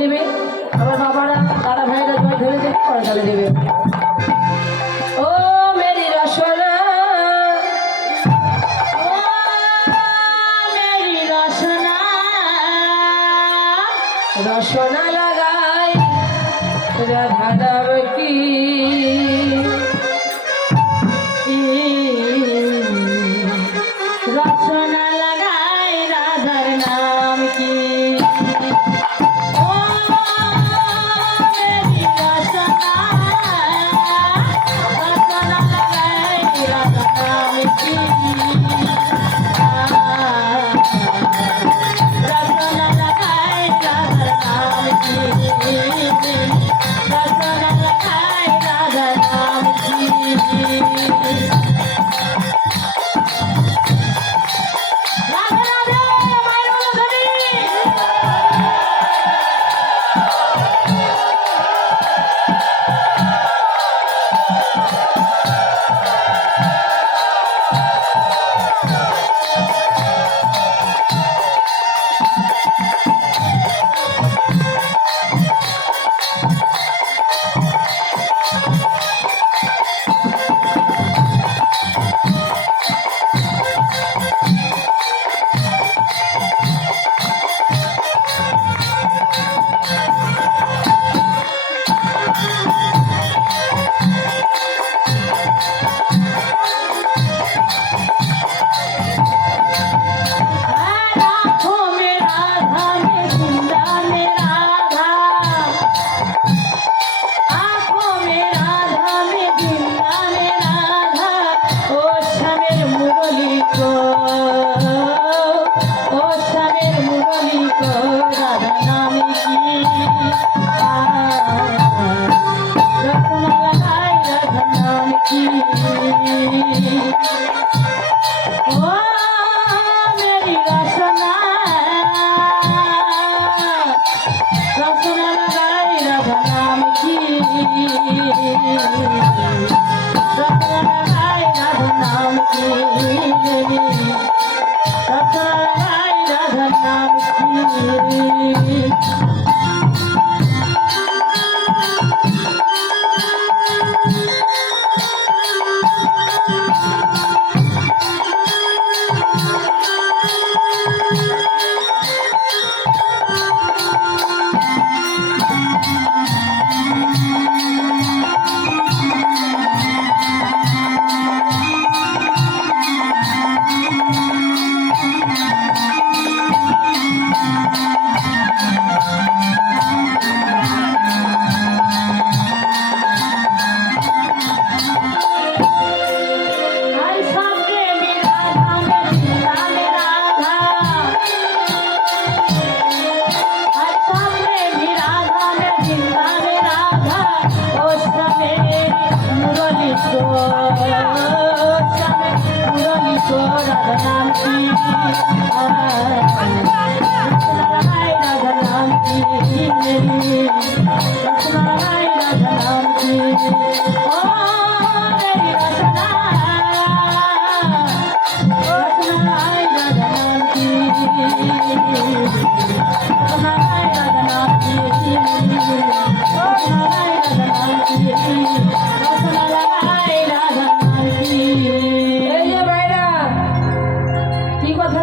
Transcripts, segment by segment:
দেবে, আবার বাবারা দাদা ভাইরা জল ঢেলে দেবে, করতালে দেবে। ও মেরি রসনা, ও মেরি রসনা, রসনা লাগাই রাধা নাম কি, রসনা লাগাই রাধার নাম কি। ও মেরি রসনা, রসনা লাগাই রাধার নাম কি, রসনা লাগাই রাধার নাম কি, রসনা লাগাই রাধার নাম কি।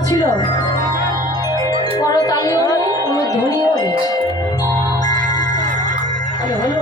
ছিল করতালিও নেই, কোনো ধ্বনিও নেই। হলো